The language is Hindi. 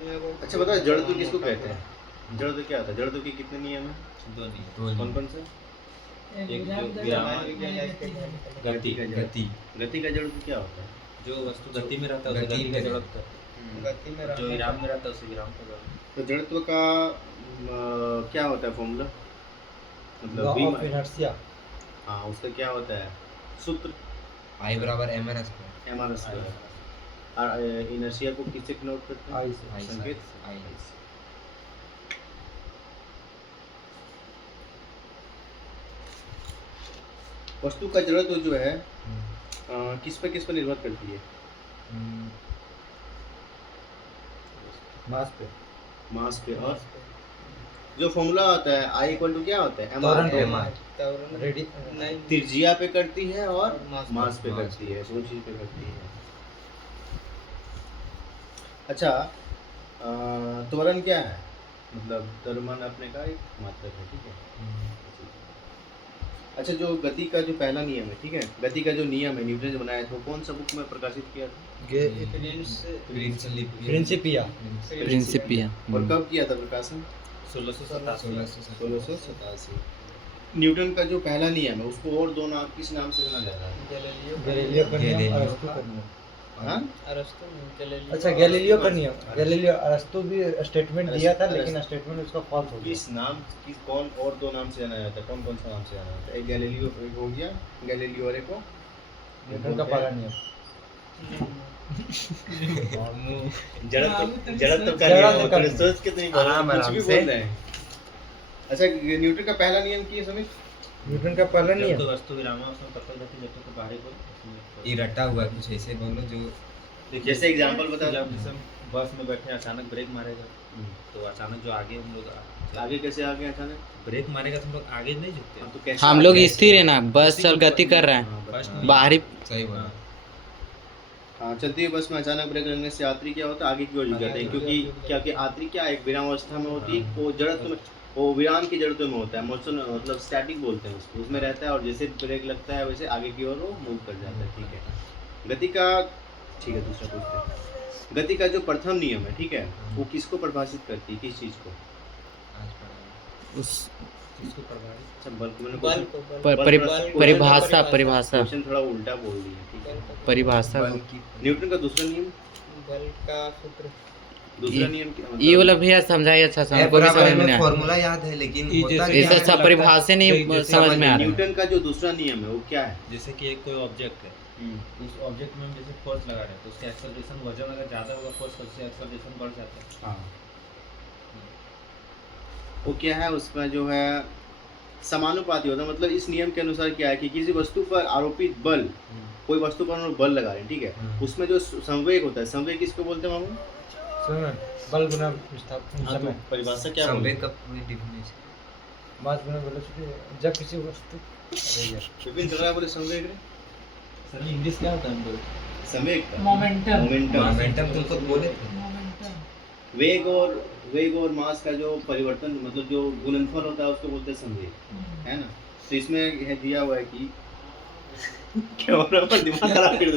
अच्छा बताओ, जड़त्व किसको कहते हैं? जड़त्व क्या होता है? जड़त्व के कितने नियम हैं? दो नहीं, कौन कौन से? एक जो विराम, गति गति गति का जड़त्व क्या होता है? जो वस्तु गति में रहता है उसे गति का जड़त्व, जो विराम में रहता है उसे विराम का जड़त्व। तो जड़त्व का क्या होता है फॉर्मूला? मतलब लॉ ऑफ इनर्शिया। हाँ, उसका क्या होता है सूत्र? I बराबर mr square. M R square. और इनर्शिया को किससे नोट करते हैं? आई से। संकेत I वस्तु का जड़त्व जो है किस पर निर्भर करती है? मास पे। मास पे। और जो फॉर्मूला होता है आई इक्वल टू क्या होता है? त्वरण पे। एम रेडी त्रिज्या पे करती है और मास पे मास करती है, दोनों चीज पे करती है। अच्छा, त्वरण क्या है? मतलब द्रव्यमान अपने का एक मात्रक है, ठीक है। अच्छा, जो गति का जो पहला नियम है, ठीक है, गति का जो नियम है न्यूटन ने बनाया था, वो कौन सा बुक में प्रकाशित किया था? प्रिंसिपिया। प्रिंसिपिया। और कब किया था प्रकाशन? 1687। न्यूटन का जो पहला नियम है उसको और दो नाम, किस नाम से जाना जाता है? गैलीलियो का नियम, गैलीलियो। अरस्तु का नियम। हाँ? अच्छा, गैलीलियो का नियम। गैलीलियो अरस्तु भी स्टेटमेंट दिया था, लेकिन स्टेटमेंट उसका फॉल्स हो गया। किस नाम, किस कौन और दो नाम से जाना जाता है? कौन कौन सा नाम से जाना जाता है? एक गैलीलियो एक हो गया, गैलीलियो और एक को न्यूटन का पहला नियम। जड़त्व का जड़त्व का नियम। नियम। सोच के तो नहीं बोल रहे, आराम कुछ भी से। बोल रहे हैं। अच्छा, न्यूटन का पहला नियम की समझ? न्यूटन का पहला जब नियम। तो वस्तु विराम है उसमें तब तक गति जब तक तो बाहरी को ये रटा हुआ है, कुछ ऐसे बोलो जो जैसे एग्जांपल बता। जब जैसे हम बस में बैठे अचानक ब्रेक मारेगा तो अचानक जो आगे हम लोग आगे कैसे आ गए अचानक? ब्रेक मारेगा तो हम लोग आगे नहीं झुकते तो कैसे हम आ लोग गए? स्थिर है ना, बस चल गति कर रहा है हाँ, फर्स्ट बताओ। में। बाहरी। सही बोला। हाँ, चलती हुई बस में अचानक ब्रेक लगने से यात्री क्या होता है? आगे की ओर झुक जाते हैं, क्योंकि क्योंकि यात्री क्या एक विराम अवस्था में होती है, वो जड़त्व में, वो विराम की जड़त्व में होता है, मोशन मतलब स्टैटिक बोलते हैं उसको, उसमें रहता है और जैसे ब्रेक लगता है वैसे आगे की ओर वो मूव कर जाता है, ठीक है। गति का, ठीक है, दूसरा पूछते हैं। गति का जो प्रथम नियम है, ठीक है, वो किसको परिभाषित करती है, किस चीज को? आज पढ़ा। उस इसको प्रभावित अच्छा, बल को मैंने परिभाषा परिभाषा क्वेश्चन थोड़ा उल्टा बोल दिया, ठीक है। परिभाषा। बल की न्यूटन का दूसरा नियम, दूसरा नियम क्या ये वाला भैया समझाइए अच्छा से, हमको भी समझ में नहीं आया। फॉर्मूला याद है लेकिन ये होता जैसे- क्या इससे है? अच्छा परिभाषा नहीं समझ में आ रहा है। न्यूटन का जो दूसरा नियम है वो क्या है? जैसे कि एक कोई ऑब्जेक्ट है, उस ऑब्जेक्ट में हम जैसे फोर्स लगा रहे हैं तो उसका एक्सेलरेशन, वजन अगर ज़्यादा होगा फोर्स तो उससे एक्सेलरेशन बढ़ जाता है। हाँ, वो क्या है, उसका जो है समानुपाती होता है। मतलब इस नियम के अनुसार क्या है कि किसी वस्तु पर आरोपित बल, कोई वस्तु पर हम लोग बल लगा रहे हैं, ठीक है, उसमें जो संवेग होता है, संवेग किसको बोलते हैं मामू? समय, बल गुना विस्थापन हाँ, तो समय, परिभाषा क्या बोलते संवेग का पूरी डिफिनेशन। मास गुना वेलोसिटी। जब किसी वस्तु, अरे यार, हैं? विपिन चल रहा है, बोले संवेग रे, सर इंग्लिश क्या होता है हमको? संवेग का मोमेंटम। मोमेंटम तुमको बोले थे। वेग और मास का जो परिवर्तन, मतलब जो गुणनफल होता है उसको बोलते हैं संवेग, है ना। तो इसमें है दिया हुआ है कि क्या हो रहा है, पर दिमाग खराब कर दिया।